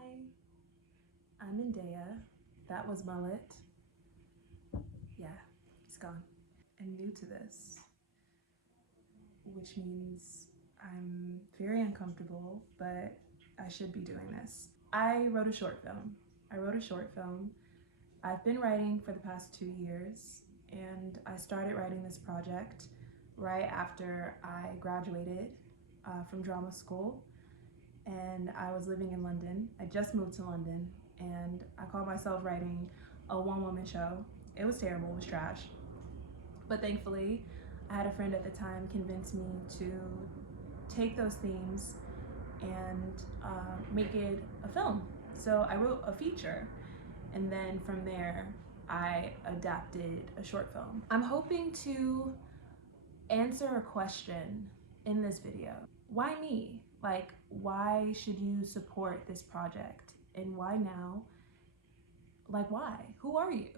Hi, I'm Indea. That was Mullet. Yeah, it's gone. I'm new to this, which means I'm very uncomfortable, but I should be doing this. I wrote a short film. I've been writing for the past 2 years, and I started writing this project right after I graduated from drama school, and I was living in London. I just moved to London, and I called myself writing a one-woman show. It was terrible, it was trash. But thankfully, I had a friend at the time convince me to take those themes and make it a film. So I wrote a feature, and then from there, I adapted a short film. I'm hoping to answer a question in this video. Why me? Like, why should you support this project? And why now? Like, why? Who are you?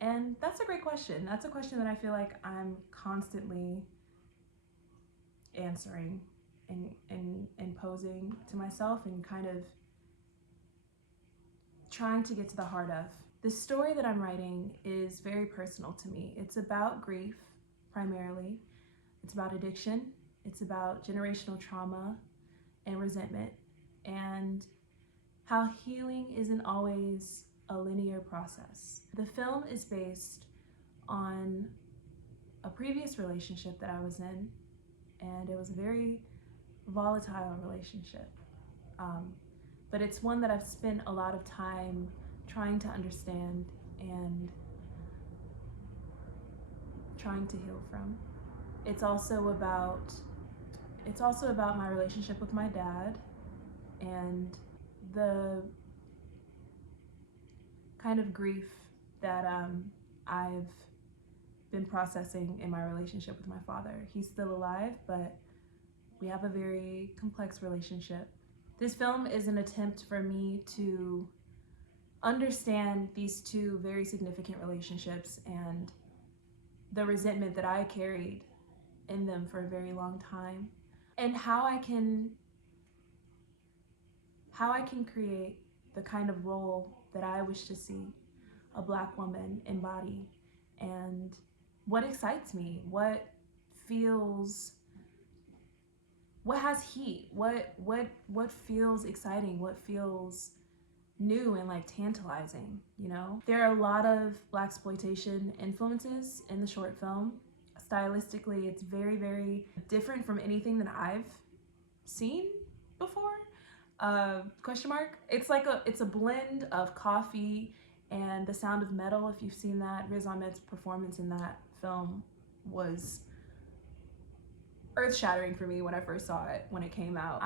And that's a great question. That's a question that I feel like I'm constantly answering and posing to myself and kind of trying to get to the heart of. The story that I'm writing is very personal to me. It's about grief, primarily. It's about addiction. It's about generational trauma and resentment, and how healing isn't always a linear process. The film is based on a previous relationship that I was in, and it was a very volatile relationship. But it's one that I've spent a lot of time trying to understand and trying to heal from. It's also about my relationship with my dad and the kind of grief that I've been processing in my relationship with my father. He's still alive, but we have a very complex relationship. This film is an attempt for me to understand these two very significant relationships and the resentment that I carried in them for a very long time, and how I can create the kind of role that I wish to see a Black woman embody, and what excites me, what has heat, what feels exciting, what feels new and like tantalizing, you know? There are a lot of Blaxploitation influences in the short film. Stylistically, it's very, very different from anything that I've seen before. Question mark. It's a blend of coffee and The Sound of Metal. If you've seen that, Riz Ahmed's performance in that film was earth-shattering for me when I first saw it, when it came out.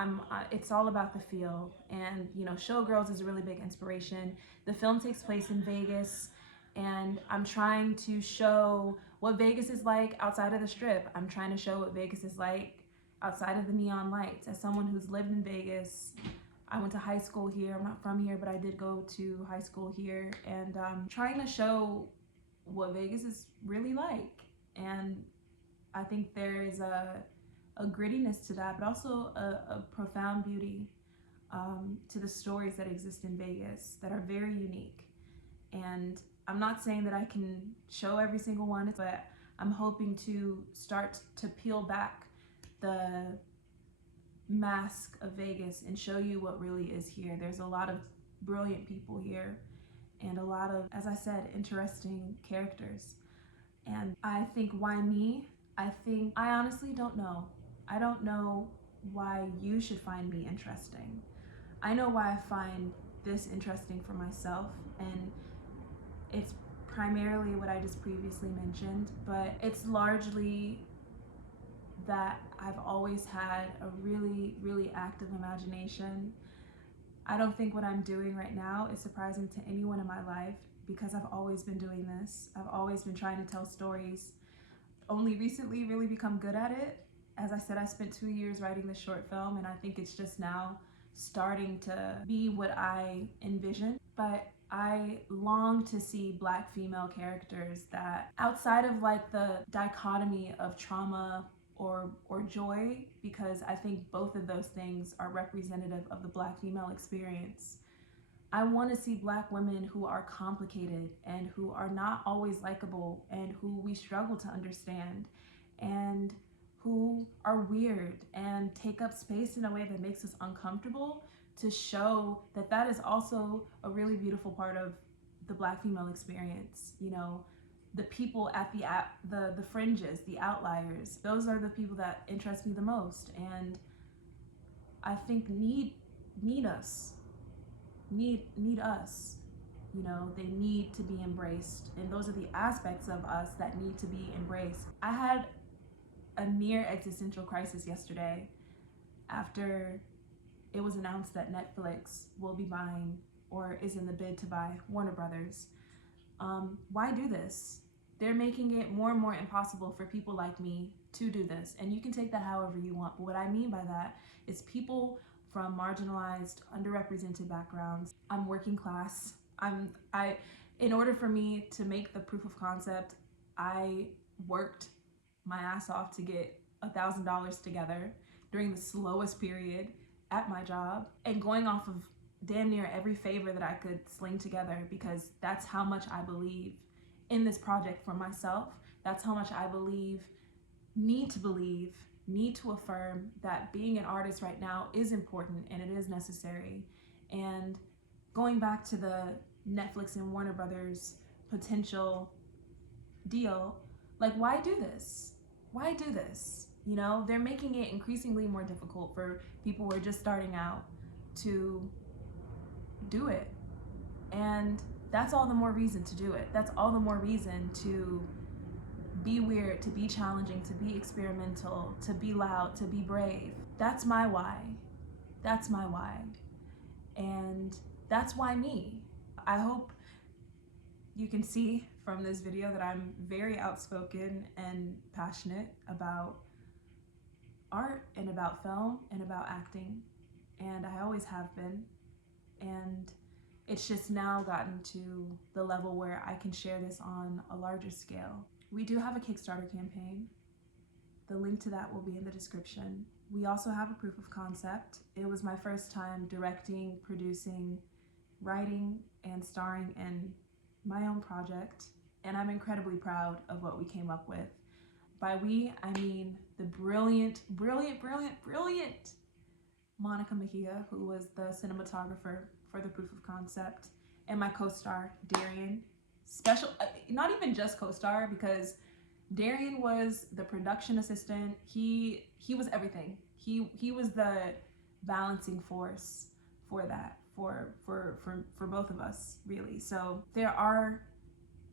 It's all about the feel, and you know, Showgirls is a really big inspiration. The film takes place in Vegas, and I'm trying to show what Vegas is like outside of the Strip. I'm trying to show what Vegas is like outside of the neon lights. As someone who's lived in Vegas, I went to high school here. I'm not from here, but I did go to high school here, and trying to show what Vegas is really like. And I think there is a grittiness to that, but also a profound beauty to the stories that exist in Vegas that are very unique. And I'm not saying that I can show every single one, but I'm hoping to start to peel back the mask of Vegas and show you what really is here. There's a lot of brilliant people here and a lot of, as I said, interesting characters. And I think, why me? I honestly don't know. I don't know why you should find me interesting. I know why I find this interesting for myself, and it's primarily what I just previously mentioned, but it's largely that I've always had a really, really active imagination. I don't think what I'm doing right now is surprising to anyone in my life, because I've always been doing this. I've always been trying to tell stories. Only recently really become good at it. As I said, I spent 2 years writing this short film, and I think it's just now starting to be what I envisioned. But I long to see Black female characters that, outside of like the dichotomy of trauma or joy, because I think both of those things are representative of the Black female experience. I want to see Black women who are complicated and who are not always likable and who we struggle to understand and who are weird and take up space in a way that makes us uncomfortable, to show that that is also a really beautiful part of the Black female experience. You know, the people at the fringes, the outliers, those are the people that interest me the most, and I think need us, need us. You know, they need to be embraced, and those are the aspects of us that need to be embraced. I had a near existential crisis yesterday after it was announced that Netflix will be buying, or is in the bid to buy, Warner Brothers. Why do this? They're making it more and more impossible for people like me to do this, and you can take that however you want. But what I mean by that is people from marginalized, underrepresented backgrounds. I'm working class. In order for me to make the proof of concept, I worked my ass off to get $1,000 together during the slowest period at my job, and going off of damn near every favor that I could sling together, because that's how much I believe in this project for myself. That's how much I need to affirm that being an artist right now is important and it is necessary. And going back to the Netflix and Warner Brothers potential deal, like, why do this? Why do this? You know, they're making it increasingly more difficult for people who are just starting out to do it. And that's all the more reason to do it. That's all the more reason to be weird, to be challenging, to be experimental, to be loud, to be brave. That's my why. That's my why. And that's why me. I hope you can see from this video that I'm very outspoken and passionate about art and about film and about acting. And I always have been. And it's just now gotten to the level where I can share this on a larger scale. We do have a Kickstarter campaign. The link to that will be in the description. We also have a proof of concept. It was my first time directing, producing, writing, and starring in my own project, and I'm incredibly proud of what we came up with. By we, I mean the brilliant Monica Mejia, who was the cinematographer for the proof of concept, and my co-star, Darian. Special, not even just co-star, because Darian was the production assistant. He was everything. He was the balancing force for that, for both of us, really. So there are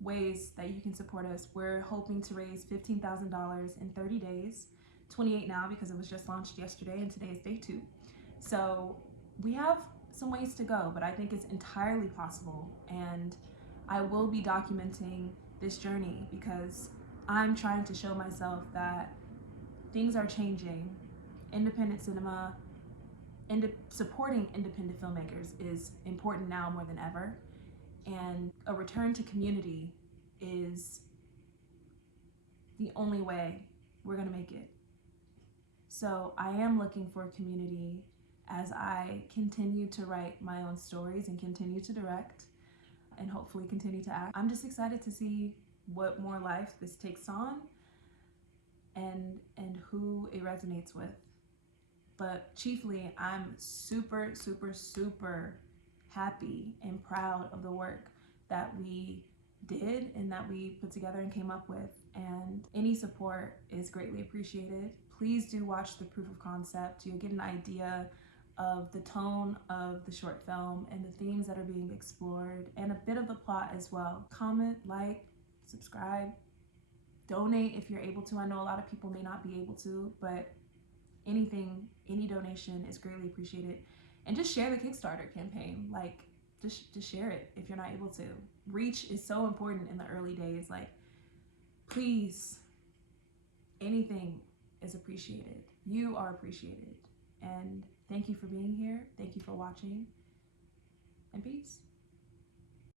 ways that you can support us. We're hoping to raise $15,000 in 30 days, 28 now because it was just launched yesterday and today is day 2. So we have some ways to go, but I think it's entirely possible, and I will be documenting this journey because I'm trying to show myself that things are changing. Independent cinema, supporting independent filmmakers is important now more than ever, and a return to community is the only way we're gonna make it. So I am looking for a community as I continue to write my own stories and continue to direct and hopefully continue to act. I'm just excited to see what more life this takes on and who it resonates with. But chiefly, I'm super happy and proud of the work that we did and that we put together and came up with. And any support is greatly appreciated. Please do watch the proof of concept. You'll get an idea of the tone of the short film and the themes that are being explored and a bit of the plot as well. Comment, like, subscribe, donate if you're able to. I know a lot of people may not be able to, but anything, any donation is greatly appreciated. And just share the Kickstarter campaign. Like, just share it if you're not able to. Reach is so important in the early days. Like, please, anything is appreciated. You are appreciated. And thank you for being here. Thank you for watching. And peace.